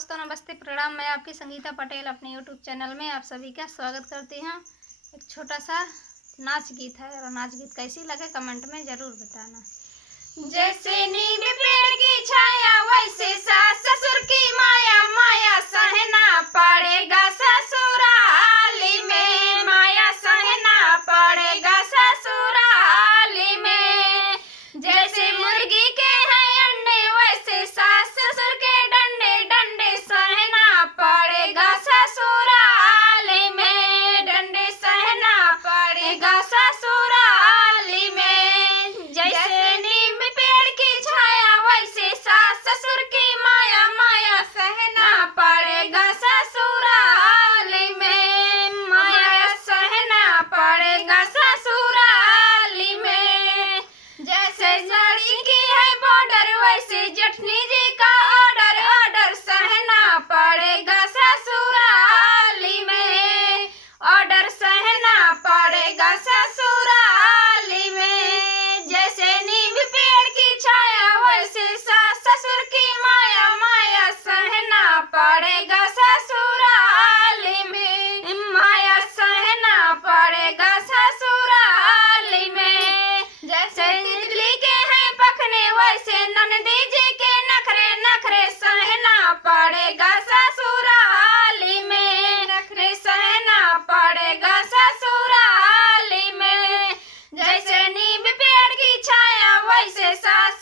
दोस्तों, नमस्ते, प्रणाम। मैं आपकी संगीता पटेल अपने यूट्यूब चैनल में आप सभी का स्वागत करती हूँ। एक छोटा सा नाच गीत है और नाच गीत कैसी लगे कमेंट में ज़रूर बताना। जैसे नीम पेड़ की छाया वैसे सास ससुर की माया, माया सहना पड़ेगा ससुराली में, माया सहना पड़ेगा ससुराली में। जैसे मुर्गी के हैं अंडे वैसे सास ससुर के डंडे, डंडे सहना पड़ेगा ससुराली में, डंडे सहना पड़ेगा ससुराली में। जैसे नीम पेड़ की छाया वैसे सास ससुर की माया, माया सहना पड़ेगा ससुराली में, माया सहना पड़ेगा ससुराली में। जैसे साड़ी की है बॉर्डर वैसे जेठनी जी का ऑर्डर, ऑर्डर सहना पड़ेगा ससुराली में, ऑर्डर सहना पड़ेगा ससुराली में। जैसे नीम पेड़ की छाया वैसे सास ससुर की माया, माया सहना पड़ेगा ससुराली में, माया सहना पड़ेगा ससुराली में। जैसे तितली के हैं पखने वैसे ननदी जी के नखरे, नखरे सहना पड़ेगा ससुराली में, नखरे सहना पड़ेगा ससुराली में। जैसे नीम पेड़ की छाया वैसे सास